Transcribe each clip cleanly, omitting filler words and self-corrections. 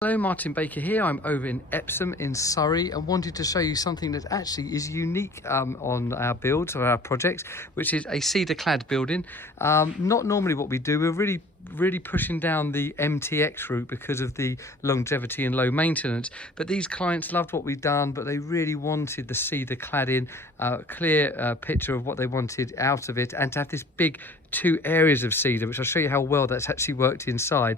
Hello, Martin Baker here. I'm over in Epsom in Surrey and wanted to show you something that actually is unique on our builds or our projects, which is a cedar clad building. Not normally what we do. We're really pushing down the MTX route because of the longevity and low maintenance, but these clients loved what we've done, but they really wanted the cedar cladding, clear picture of what they wanted out of it, and to have this big 2 areas of cedar, which I'll show you how well that's actually worked inside.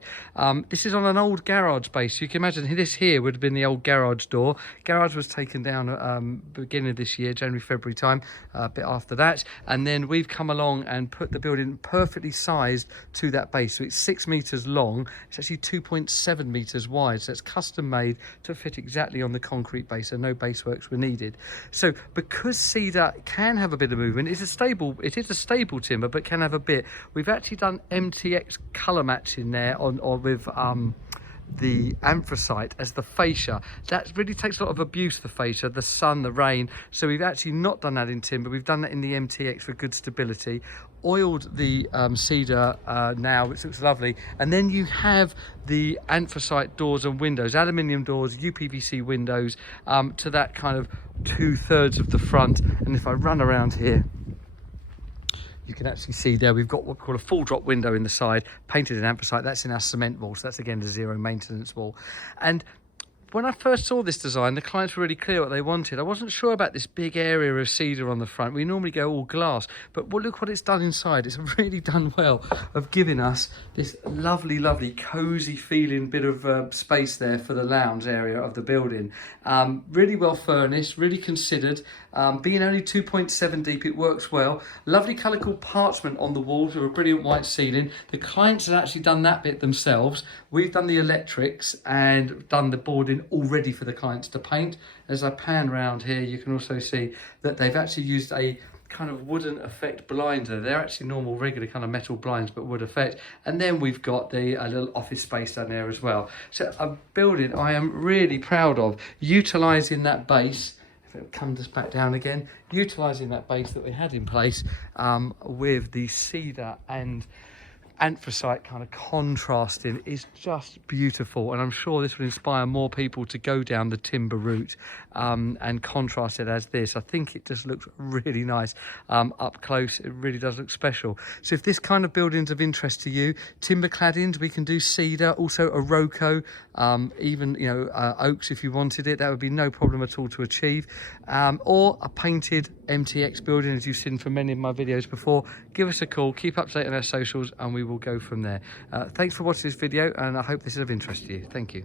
This is on an old garage base. You can imagine this here would have been the old garage door. Garage was taken down beginning of this year, January, February time, a bit after that, and then we've come along and put the building perfectly sized to that base. So it's 6 meters long, it's actually 2.7 meters wide, so it's custom made to fit exactly on the concrete base, so no base works were needed. So because cedar can have a bit of movement, it is a stable timber, but can have a bit. We've actually done MTX colour matching there with the anthracite as the fascia. That really takes a lot of abuse, the fascia, the sun, the rain. So we've actually not done that in timber, we've done that in the MTX for good stability. Oiled the cedar now, which looks lovely, and then you have the anthracite doors and windows, aluminium doors, UPVC windows, to that kind of 2/3 of the front. And if I run around here, you can actually see there we've got what we call a full drop window in the side, painted in anthracite. That's in our cement wall, so that's again the zero maintenance wall. And when I first saw this design, the clients were really clear what they wanted. I wasn't sure about this big area of cedar on the front. We normally go all glass, but look what it's done inside. It's really done well of giving us this lovely, cozy feeling bit of space there for the lounge area of the building. Really well furnished, really considered. Being only 2.7 deep, it works well. Lovely colour called parchment on the walls with a brilliant white ceiling. The clients have actually done that bit themselves. We've done the electrics and done the boarding all ready for the clients to paint. As I pan around here, you can also see that they've actually used a kind of wooden effect blinder. They're actually normal, regular kind of metal blinds, but wood effect. And then we've got a little office space down there as well. So a building I am really proud of, utilising that base. If it comes back down again, utilising that base that we had in place with the cedar and anthracite kind of contrasting is just beautiful, and I'm sure this will inspire more people to go down the timber route and contrast it as this. I think it just looks really nice up close. It really does look special. So if this kind of building's of interest to you, timber claddings, we can do cedar, also a roco, even oaks if you wanted it. That would be no problem at all to achieve, or a painted MTX building, as you've seen from many of my videos before. Give us a call, keep up to date on our socials, and we will go from there. Thanks for watching this video, and I hope this is of interest to you. Thank you.